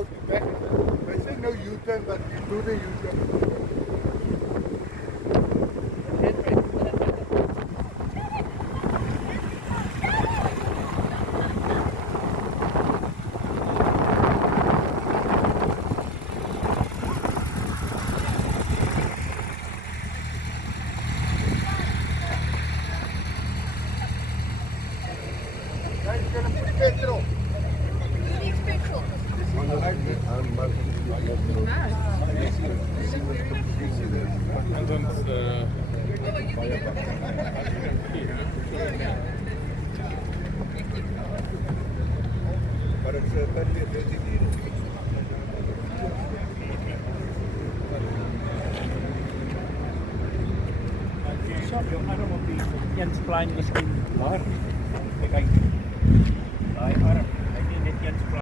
out back. They say no U-turn, but you do the U-turn. Guys, you're gonna put petrol. Who needs petrol? But it's totally designated. Shop yung ano mo, yan supply miskien. Waar? Kijk, daai arm. Hy het net een supply.